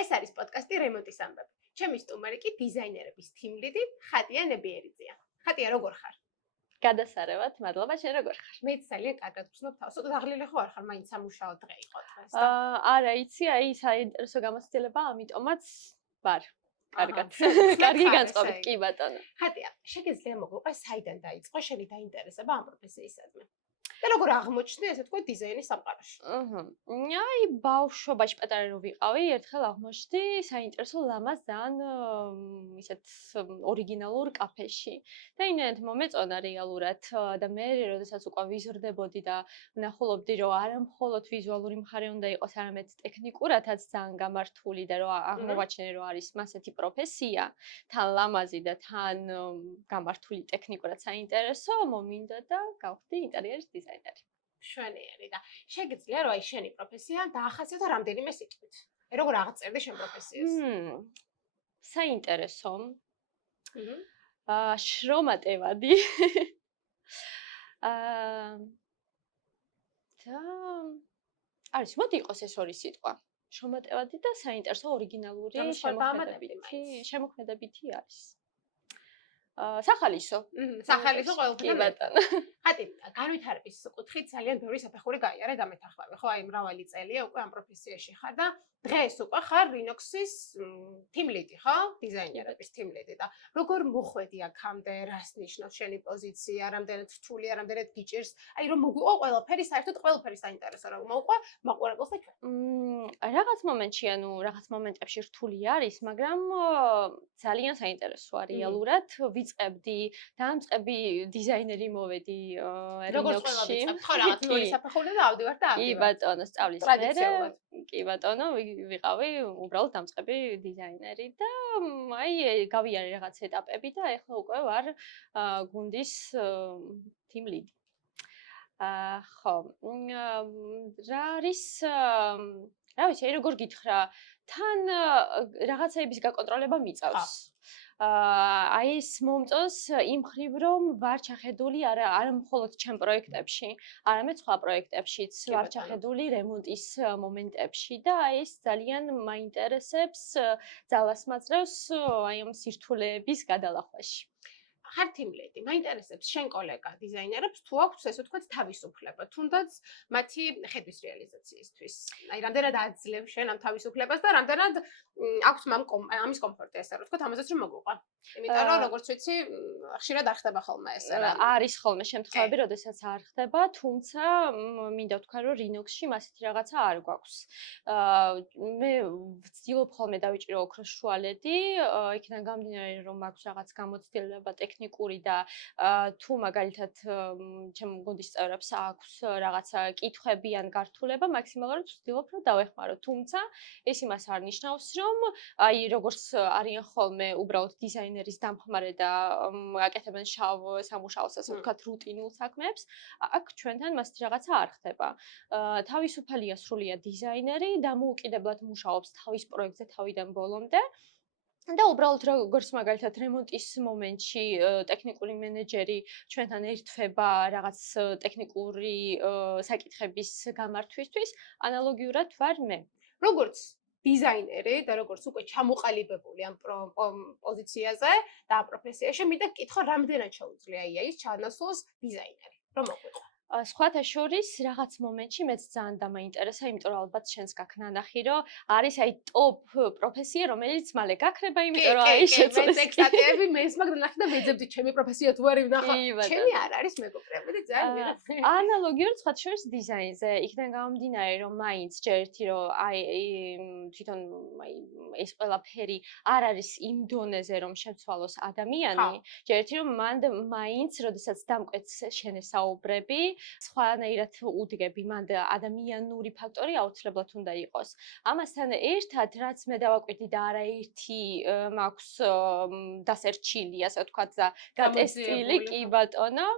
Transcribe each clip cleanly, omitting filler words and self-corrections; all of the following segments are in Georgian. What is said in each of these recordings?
ეს არის პოდკასტი რემონტის ამბები. ჩემი სტუმარი კი დიზაინერების თიმლიდი ხატია ნებიერიძეა. ხატია, როგორ ხარ? გადასარევად, მადლობა, შენ როგორ ხარ? მეც ძალიან კარგად ვცნობ თავს. ცოტა დაღლილი ხო არ ხარ, მაინც სამუშაო დღე იყო დღეს და არა, იცი, აი საინტერესო გამოცდილება, ამიტომაც ვარ. კარგად. კარგი განწყობით, კი ბატონო. ხატია, შეგიძლია მოგვიყვეს საიდან დაიწყო შენი დაინტერესება ამ პროფესიისადმი? და როგორ აღმოჩნდი ესე თქვა დიზაინის სამყაროში? აი ბავშვობაში პატარა რო ვიყავი, ერთხელ აღმოჩნდი საინტერესო ლამაზ ძალიან ისეთ ორიგინალურ კაფეში. და იმენად მომეწონა რეალურად და მე როდესაც უკვე ვიზრდებოდი და ვნახულობდი რომ არა მხოლოდ ვიზუალური მხარე უნდა იყოს, არამედ ტექნიკურადაც ძალიან გამართული და რომ აღმოვაჩინე რომ არის მასეთი პროფესია, თან ლამაზი და თან გამართული ტექნიკურად საინტერესო, მომინდა და გავხდი ინტერიერის დიზაინერი. შვენიერი და შეგიძლია რომ აი შენი პროფესია დაახასიათო რამდენიმე სიტყვით. როგორ აღწერდი შენ პროფესიას? საინტერესო. შრომატევადი. და არის, მოდი იყოს ეს ორი სიტყვა. შრომატევადი და საინტერესო ორიგინალური შემოქმედებითი არის. სახალისო. სახალისო ყველაფერი. კი ბატონო. ხატი, განვითარების კუთხით ძალიან ბევრი საფეხური გაიარე დამეთახმები, ხო? აი მრავალი წელია უკვე ამ პროფესიაში ხარ და დღეს უკვე ხარ Rinox-ის თიმლიდი, ხო? დიზაინერების თიმლიდი და როგორ მოხვედი აქამდე, რას ნიშნავს შენი პოზიცია, რამდენად რთულია, რამდენად გიჭირს, აი რომ მოგვიყვა ყველაფერი, საერთოდ ყველაფერი საინტერესო რომ მოუყვა მაყურებელს და ჩვენ. რაღაც მომენტში, ანუ რაღაც მომენტებში რთული არის, მაგრამ ძალიან საინტერესოა რეალურად. ვიწყებდი, დამწყები დიზაინერი მოვედი Rinox-ში. ხო, რაღაც ნული საფეხური და ავდივარ და კი ბატონო, სწავლის მერე. კი ბატონო, ვიყავი უბრალოდ დამწყები დიზაინერი და აი გავიარე რაღაც ეტაპები და ეხლა უკვე ვარ გუნდის თიმლიდი. ხო, რა არის რა ვიცი, როგორ გითხრა, თან რაღაცეების გაკონტროლება მიწავს. აი ეს მომწონს იმ ხრივ რომ ვარ ჩახედული არა მხოლოდ ჩემ პროექტებში, არამედ სხვა პროექტებშიც ვარ ჩახედული რემონტის მომენტებში და აი ეს ძალიან მაინტერესებს, ძალას მაძლევს აი ამ სირთულეების გადალახვაში. ხარ თიმლიდი, მაინტერესებს შენ კოლეგა დიზაინერებს თუ აქვს ესე ვთქვათ თავისუფლება, თუნდაც მათი ხედვის რეალიზაციისთვის. აი რამდენად აძლევს შენ ამ თავისუფლებას და რამდენად აქვს ამის კომფორტი ესე რომ ვთქვათ, ამაზეც რომ მოგვიყვა. იმიტომ რომ როგორც ვიცი, ხშირად არ ხდება ხოლმე ეს რა. არის ხოლმე შემთხვევები, როდესაც არ ხდება, თუმცა მინდა ვთქვა, რომ Rinox-ში მასეთი რაღაცა არ გვაქვს. მე ვცდილობ ხოლმე დავიჭირო ოქროს შუალედი, იქიდან გამომდინარე, რომ მაქვს რაღაც გამოცდილება ტექნიკური და თუ მაგალითად ჩემ გუნდის წევრებს აქვს რაღაცა კითხვები ან გართულება, მაქსიმალურად ვცდილობ რომ დავეხმარო. თუმცა ეს იმას არ ნიშნავს, რომ აი როგორც არიან ხოლმე უბრალოდ დიზაინერის დამხმარე და აკეთებენ შავ სამუშაოს, ასე ვთქვათ, რუტინულ საქმეებს, აქ ჩვენთან მასეთი რაღაცა არ ხდება. თავისუფალია სრულიად დიზაინერი, დამოუკიდებლად მუშაობს თავის პროექტზე თავიდან ბოლომდე. და უბრალოდ როგორც მაგალითად რემონტის მომენტში ტექნიკური მენეჯერი ჩვენთან ერთვება რაღაც ტექნიკური საკითხების გამართვისთვის, ანალოგიურად ვარ მე. როგორც დიზაინერი და როგორც უკვე ჩამოყალიბებული ამ პოზიციაზე და ამ პროფესიაში, მინდა გკითხო, რამდენად შეუძლია ის ჩანასულს დიზაინერი. რომ მოყვება. სხვათა შორის რაღაც მომენტში მეც ძალიან დამაინტერესა, იმიტომ რომ ალბათ შენს გაქნა ნახი, რომ არის აი ტოპ პროფესია, რომელიც მალე გაქრება, იმიტომ რომ აი შეცვალეს. მე ექსპატები მეც მაგ ნახე და ვეძებდი ჩემი პროფესია თუ არ ვნახა. ჩემი არ არის მეგობრები და ძალიან ვიღაც. ანალოგიურად სხვათა შორის დიზაინზე, იქიდან გამომდინარე, რომ მაინც ჯერ ერთი რომ აი თვითონ აი ეს ყველაფერი არ არის იმ დონეზე, რომ შეცვალოს ადამიანი, ჯერ ერთი რომ მან მაინც, როდესაც დამკვეთს შენესაუბრები, სხვანაირად უდგები, მან ადამიანური ფაქტორი აუცილებლად უნდა იყოს. ამასთან ერთად, რაც მე დავაკვირდი და არაერთი მაქვს დასერჩილი, ასე ვთქვათ, და გატესტილი, კი ბატონო,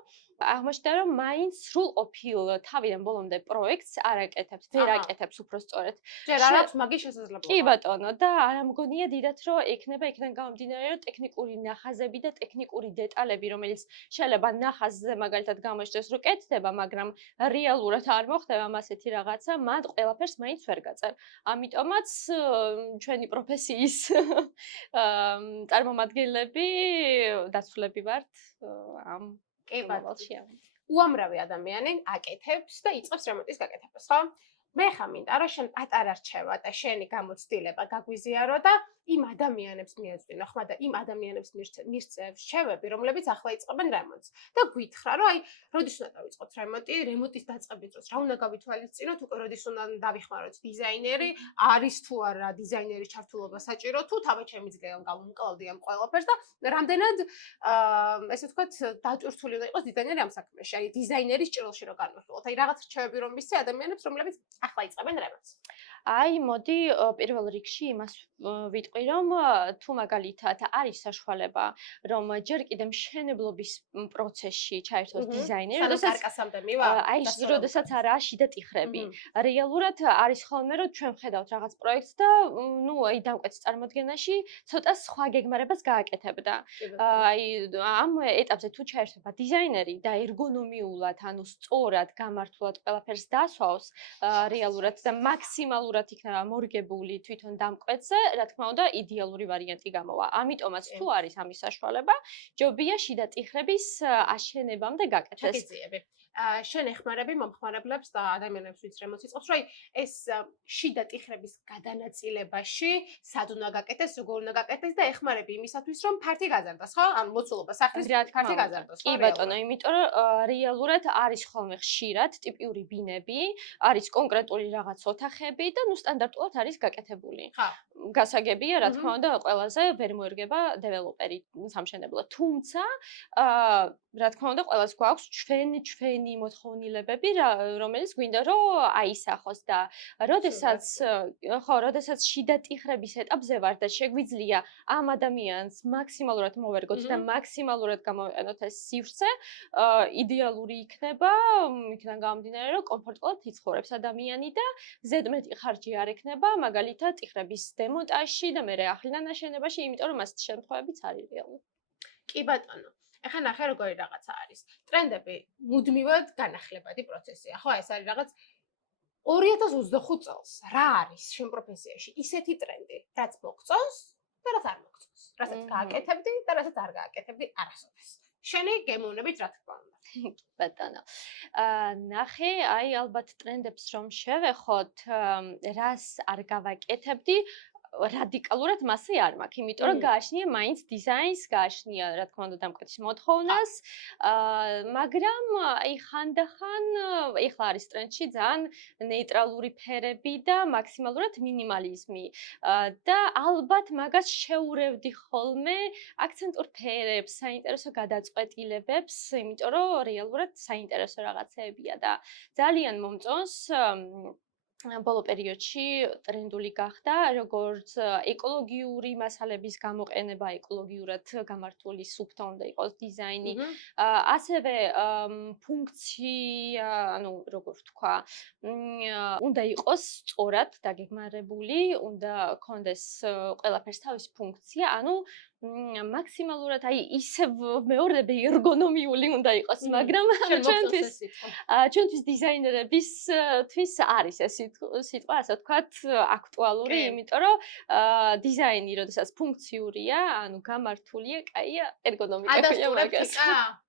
აღმოჩნდა რომ მაინც სრულყოფილ თავიდან ბოლომდე პროექტს არ აკეთებს, ვერ აკეთებს უფრო სწორედ. ჯერ არ აქვს მაგის შესაძლებლობა. კი ბატონო და არ ამგონია დიდად რომ ექნება იქიდან გამომდინარე რომ ტექნიკური ნახაზები და ტექნიკური დეტალები რომელიც შეიძლება ნახაზზე მაგალითად გამოჩნდეს რომ კეთდება, მაგრამ რეალურად არ მოხდება ასეთი რაღაცა, მათ ყველაფერს მაინც ვერ გაწერ. ამიტომაც ჩვენი პროფესიის წარმომადგენლები დაცვლები ვართ ამ კიბალში. უამრავი ადამიანი აკეთებს და იწყებს რემონტის გაკეთებას, ხო? მე ხა მინდა რომ შენ პატარა რჩევა და შენი გამოცდილება გაგვიზიარო და იმ ადამიანებს მიეძღვინო ხმა და იმ ადამიანებს მისწევ რჩევები, რომლებიც ახლა იწყებენ რემონტს. და გითხრა რომ აი, როდის უნდა დავიწყოთ რემონტი, რემონტის დაწყების დროს რა უნდა გავითვალისწინოთ, უკვე როდის უნდა დავიხმაროთ დიზაინერი, არის თუ არა დიზაინერის ჩართულობა საჭირო თუ თავად შემიძლია გავუმკლავდი ამ ყველაფერს და რამდენად ესე ვთქვათ, დატვირთული უნდა იყოს დიზაინერი ამ საქმეში, აი დიზაინერის ჭრილში რო განვიხილოთ. აი რაღაც რჩევები რომ მისცე ადამიანებს, რომლებიც ახლა იწყებენ რემონტს. აი, მოდი პირველ რიგში იმას ვიტყვი, რომ თუ მაგალითად არის საშუალება, რომ ჯერ კიდე მშენებლობის პროცესში ჩაერთოს დიზაინერი, როდესაც არაა შიდა ტიხრები. რეალურად არის ხოლმე, რომ ჩვენ ვხედავთ რაღაც პროექტს და ნუ აი დამკვეთის წარმოდგენაში ცოტა სხვა გეგმარებას გააკეთებდა. აი ამ ეტაპზე თუ ჩაერთება დიზაინერი და ერგონომიულად, ანუ სწორად, გამართულად ყველაფერს დასვავს, რეალურად და მაქსიმალურად იქნება მორგებული თვითონ დამკვეთზე, რა თქმა უნდა, იდეალური ვარიანტი გამოვა. ამიტომაც თუ არის ამის საშუალება, ჯობია შიდა ტიხრების აშენებამდე გაკეთდეს. შეგიძლიები. შენ ეხმარები მომხმარებლებს და ადამიანებს ვინც რემონტს იწყებს, რომ ეს შიდა ტიხრების გადანაწილებაში სად უნდა გაკეთდეს, როგორ უნდა გაკეთდეს და ეხმარები იმისათვის, რომ ფართი გაზარდოს, ხო? ანუ მოცულობა სახლის ფართი გაზარდოს, ხო? კი ბატონო, იმიტომ რომ რეალურად არის ხოლმე ხშირად ტიპიური ბინები, არის კონკრეტული რაღაც ოთახები და ნუ სტანდარტულად არის გაკეთებული. გასაგებია, რა თქმა უნდა, ყველაზე ვერ მოერგება დეველოპერი სამშენებლო. თუმცა, რა თქმა უნდა, ყველას გვაქვს ჩვენი მოთხოვნილებები, რომელიც გვინდა რომ აისახოს და როდესაც შიდა ტიხრების ეტაპზე ვარ და შეგვიძლია ამ ადამიანს მაქსიმალურად მოვერგოთ და მაქსიმალურად გამოვიყენოთ ეს სივრცე, იდეალური იქნება, იქიდან გამომდინარე რომ კომფორტულად იცხოვრებს ადამიანი და ზედმეტი ხარჯი არ ექნება მაგალითად ტიხრების დემონტაჟში და მერე ახლიდან აშენებაში, იმიტომ რომ ასეთი შემთხვევებიც არის რეალური. კი ბატონო. ახლა ნახე როგორი რაღაცა არის. ტრენდები მუდმივად განახლებადი პროცესია, ხო? ეს არის რაღაც 2025 წელს რა არის შენ პროფესიაში? ისეთი ტრენდი, რაც მოგწონს და რაც არ მოგწონს. რასაც გააკეთებდი და რასაც არ გააკეთებდი არასოდეს. შენი გემოვნებით რა თქმა უნდა. ბატონო. ნახე, აი ალბათ ტრენდებს რომ შევეხოთ, რას არ გავაკეთებდი, რადიკალურად მასე არ მაქვს, იმიტომ რომ გააჩნია მაინც დიზაინს, გააჩნია რა თქმა უნდა დამკვეთის მოთხოვნას, მაგრამ აი ხანდახან ეხლა არის ტრენდში ძალიან ნეიტრალური ფერები და მაქსიმალურად მინიმალიზმი და ალბათ მაგას შეურევდი ხოლმე აქცენტურ ფერებს, საინტერესო გადაწყვეტილებებს, იმიტომ რომ რეალურად საინტერესო რაღაცეებია და ძალიან მომწონს ბოლო პერიოდში ტრენდული გახდა როგორც ეკოლოგიური მასალების გამოყენება, ეკოლოგიურად გამართული სუფთა უნდა იყოს დიზაინი, ასევე ფუნქცია, ანუ როგორ ვთქვა, უნდა იყოს სწორად დაგეგმარებული, უნდა კონდეს ყველაფერს თავისი ფუნქცია, ანუ მაქსიმალურად აი ისე მეორდები ერგონომიული უნდა იყოს, მაგრამ ჩვენთვის დიზაინერებისთვის არის ეს სიტყვა, ასე ვთქვათ, აქტუალური, იმიტომ რომ დიზაინი, როდესაც ფუნქციურია, ანუ გამართულია, კაია ერგონომიკა ქვია მაგას.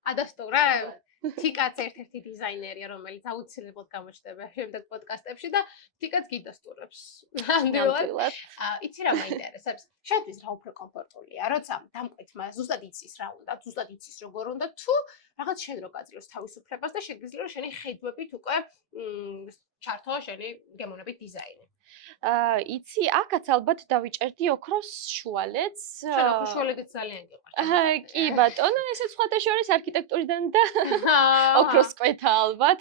ადასტურებ? თიკაც ერთ-ერთი დიზაინერია, რომელიც აუცილებლად გამოჩნდება შემდეგ პოდკასტებში და თიკაც გიდასტურებს. ნამდვილად. იცი რა მაინტერესებს? შენთვის რა უფრო კომფორტულია, როცა დამკვეთმა ზუსტად იცის რა უნდა, ზუსტად იცის როგორ უნდა, თუ რაღაც შენ რო გაძლევს თავისუფლებას და შეგიძლია რომ შენი ხედვებით უკვე ჩართო შენი გემოვნებით დიზაინი. იცი, აქაც ალბათ დავიჭერდი ოქროს შუალედს. შენ ოქროს შუალედიც ძალიან გიყვარს. კი ბატონო, ესეც სხვათა შორის არქიტექტურიდან და ოქროს კვეთა ალბათ.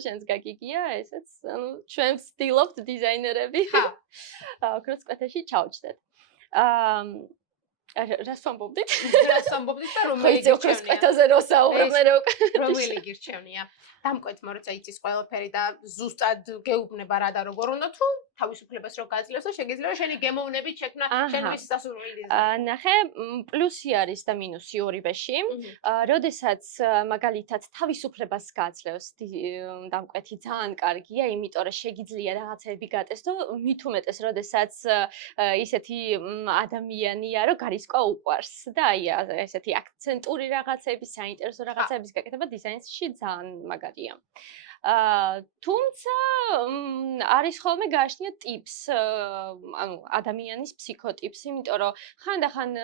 შენს გაგიგია, ესეც, ანუ ჩვენ ვცდილობთ დიზაინერები ოქროს კვეთაში ჩავჭდეთ. რას ვამბობდით? რას ამბობდით და ხო რომელი იცი ოქროს გირჩევნია? კეთაზე რო საუბრობ მე რო რომელი გირჩევნია? დამკვეთმა როცა იცის ყველაფერი და ზუსტად გეუბნება რა და როგორ უნდა თუ თავისუფლებას რო გაძლევს და შეგიძლია შენი გემოვნებით შექმნა შენთვის სასურველი დიზაინი. ნახე, პლუსი არის და მინუსი ორივეში. როდესაც მაგალითად თავისუფლებას გაძლევს დამკვეთი ძალიან კარგია, იმიტომ რომ შეგიძლია რაღაცები გატესტო, მით უმეტეს როდესაც ისეთი ადამიანია, რომ გარისკვა უყვარს და აი ესეთი აქცენტური რაღაცების, საინტერესო რაღაცების გაკეთება დიზაინში ძალიან მაგარია. თუმცა არის ხოლმე გააჩნია ტიპს, ანუ ადამიანის ფსიქოტიპს, იმიტომ რომ ხანდახან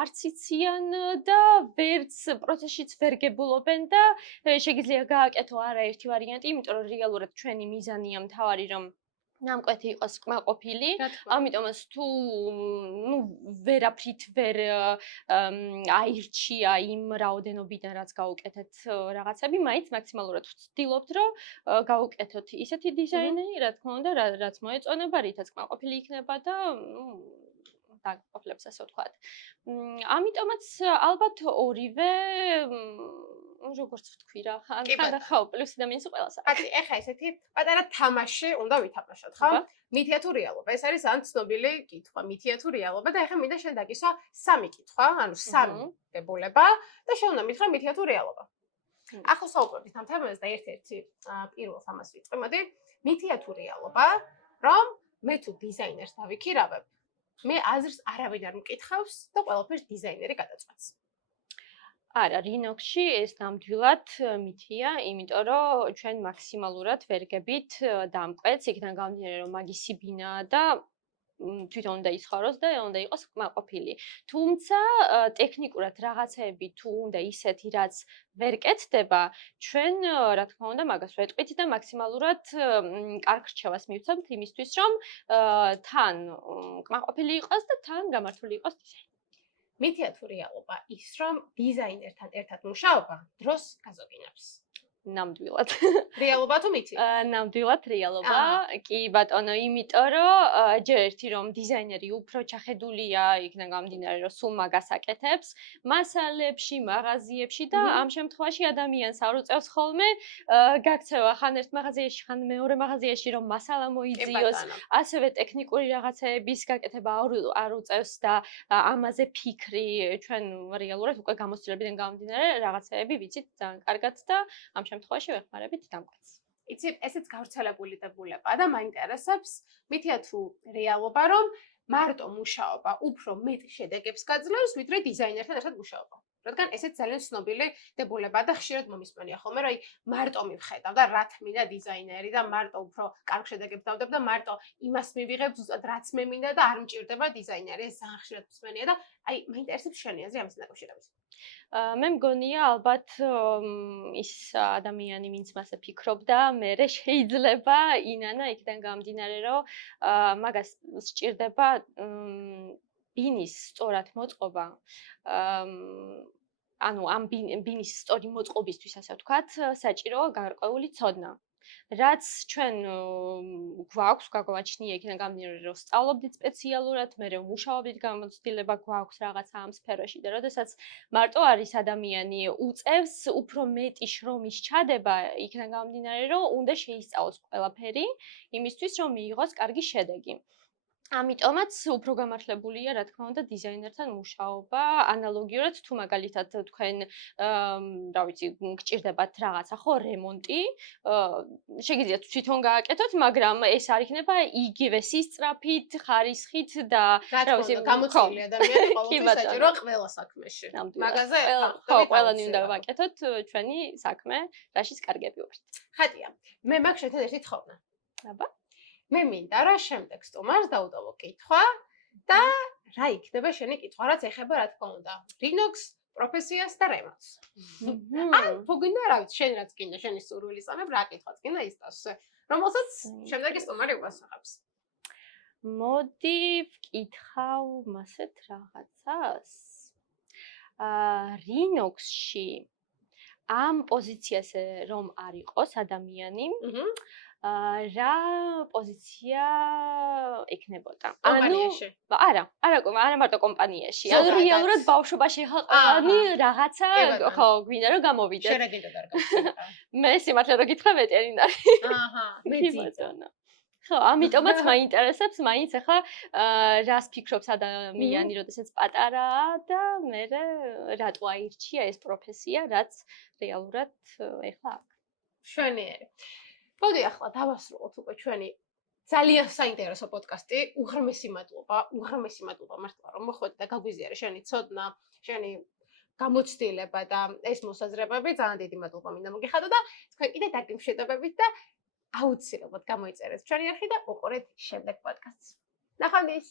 არც იციან და ვერც პროცესშიც ვერ გებულობენ და შეგიძლია გააკეთო არაერთი ვარიანტი, იმიტომ რომ რეალურად ჩვენი მიზანია მთავარი რომ ნამკვეთი იყოს კმაყოფილი, ამიტომაც თუ ვერაფრით ვერ აირჩია იმ რაოდენობიდან რაც გავუკეთეთ რაღაცები, მაინც მაქსიმალურად ვცდილობთ რომ გავუკეთოთ ისეთი დიზაინი, რა თქმა უნდა, რაც მოეწონება, რითაც კმაყოფილი იქნება და დაგყოფლებს ასე ვთქვათ. ამიტომაც ალბათ ორივე როგორც ვთქვი რა, ხან ხო, პლუსი და მინუსი ყველას აქვს. კაცი, ეხა ესეთი პატარა თამაში უნდა ვითამაშოთ, ხო? მითია თუ რეალობა? ეს არის ძალიან ცნობილი კითხვა, მითია თუ რეალობა და ეხა მინდა შენ დაგისვა სამი კითხვა, ანუ სამი დებულება და შენ უნდა მითხრა მითია თუ რეალობა. ახლა საუბრობთ ამ თემაზე და ერთ-ერთი პირველს ამას ვიწყე. მოდი, მითია თუ რეალობა, რომ მე თუ დიზაინერს დავიქირავებ, მე აზრს არავინ არ მკითხავს და ყველაფერს დიზაინერი გადაწყვეტს. არა, Rhinox-ში ეს ნამდვილად მითია, იმიტომ რომ ჩვენ მაქსიმალურად ვერ გებით დამკვეთს, იქიდან გამომდინარე რომ მაგის სიბინაა და თვითონ უნდა იცხოვროს და უნდა იყოს კმაყოფილი. თუმცა ტექნიკურად რაღაცეები თუ უნდა ისეთი, რაც ვერ კეთდება, ჩვენ რა თქმა უნდა მაგას ვეტყვით და მაქსიმალურად კარგ რჩევას მივცემთ იმისთვის, რომ თან კმაყოფილი იყოს და თან გამართული იყოს დიზაინი. მითია თუ რეალობა ის, რომ დიზაინერთან ერთად მუშაობა დროს გაზოგინებს? ნამდვილად. რეალობა თუ მითი? ნამდვილად რეალობა. კი ბატონო, იმიტომ რომ ჯერ ერთი რომ დიზაინერი უფრო ჩახედულია, იქიდან გამომდინარე რომ სულ მაგას აკეთებს, მასალებში, მაღაზიებში და ამ შემთხვევაში ადამიანს არ უწევს ხოლმე გაქცევა ხან ერთ მაღაზიაში, ხან მეორე მაღაზიაში რომ მასალა მოიძიოს, ასევე ტექნიკური რაღაცეების გაკეთება არ უწევს და ამაზე ფიქრი ჩვენ რეალურად უკვე გამოცდილებიდან გამომდინარე რაღაცეები ვიცით ძალიან კარგად და ამ შემთხვევაში ვეხმარებით დამკვეთს. იცი, ესეც გავრცელებული დებულება და მაინტერესებს, მითია თუ რეალობა, რომ მარტო მუშაობა უფრო მეტ შედეგებს გაძლევს, ვიდრე დიზაინერთან ერთად მუშაობა. რადგან ესეც ძალიან ცნობილი დებულება და ხშირად მომისმენია ხოლმე, რომ მარტო მივხედავ და რა თმინდა დიზაინერი და მარტო უფრო კარგ შედეგებს დავდებ და მარტო იმას მივიღებ ზუსტად რაც მე მინდა და არ მჭირდება დიზაინერი. ეს ძალიან ხშირად მსმენია და აი მაინტერესებს შენი აზრი ამის დაკავშირებით. მე მგონია ალბათ ის ადამიანი ვინც მასე ფიქრობდა, მე შეიძლება ინანა იქიდან გამომდინარე რომ მაგას სჭირდება ბინის სწორად მოწყობა. ანუ ამ ბინის სწორი მოწყობისთვის ასე ვთქვათ, საჭიროა გარკვეული ცოდნა. რაც ჩვენ გვაქვს, გაგვაჩნია იქიდან გამომდინარე რომ სწავლობდით სპეციალურად, მე ვმუშაობდით გამოცდილება გვაქვს რაღაცა ამ სფეროში და როდესაც მარტო არის ადამიანი უწევს უფრო მეტი შრომის ჩადება, იქიდან გამომდინარე რომ უნდა შეისწავლოს ყველაფერი იმისთვის რომ მიიღოს კარგი შედეგი. ამიტომაც უფრო გამართლებულია, რა თქმა უნდა, დიზაინერთან მუშაობა, ანალოგიურად თუ მაგალითად თქვენ, რა ვიცი, გჭირდებათ რაღაცა ხო რემონტი, შეგიძლიათ თვითონ გააკეთოთ, მაგრამ ეს არ იქნება იგივე სისწრაფით, ხარისხით და რა ვიცი, გამოცდილი ადამიანი ყოველთვის საჭიროა ყველა საქმეში. მაგაზე ხო, ყველანი უნდა ვაკეთოთ ჩვენი საქმე, რაშიც კარგები ვართ. ხატია, მე მაგ შეთან ერთი თხოვნა. აბა მე მინდა რა შემდეგ სტუმარს დაუტოვო კითხვა და რა იქნება შენი კითხვა, რაც ეხება რა თქმა უნდა Rhinox პროფესიას და რემონტს. თუ გინდა რა ვიცი, შენ რაც გინდა, შენი სურვილი სამებ რა კითხვაც გინდა ისწავს, რომელსაც შემდეგი სტუმარი უპასუხებს. მოდი ვკითხავ მასეთ რაღაცას. Rhinox-ში ამ პოზიციაზე რომ არ იყოს ადამიანი, რა პოზიცია იქნებოდა. კომპანიაში. არა მარტო კომპანიაში. ანუ ზოგადად. რეალურად ბავშვობაში ხა ყველანი რაღაცა კი, ბატონო. ხო გვინდა რომ გამოვიდეთ. შენ რა გინდოდა რა გავხსენებდა? მე სიმართლე რო გითხრა ვეტერინარი. აჰა, მე კი, ძიძა. ბატონო. ხო, ამიტომაც მაინტერესებს მაინც ახლა რას ფიქრობს ადამიანი, როდესაც პატარაა და მე რატო აირჩია ეს პროფესია, რაც რეალურად ეხლა აქვს. შვენიერი. მოდი ახლა დავასრულოთ უკვე ჩვენი ძალიან საინტერესო პოდკასტი. უღრმესი მადლობა მართლა რომ მოხვედი და გაგვიზიარე შენი ცოდნა, შენი გამოცდილება და ეს მოსაზრებები. ძალიან დიდი მადლობა მინდა მოგიხადო და თქვენ კიდე დაგიმშვიდობებით და აუცილებლად გამოიწერეთ ჩვენი არხი და უყურეთ შემდეგ პოდკასტს. ნახვამდის.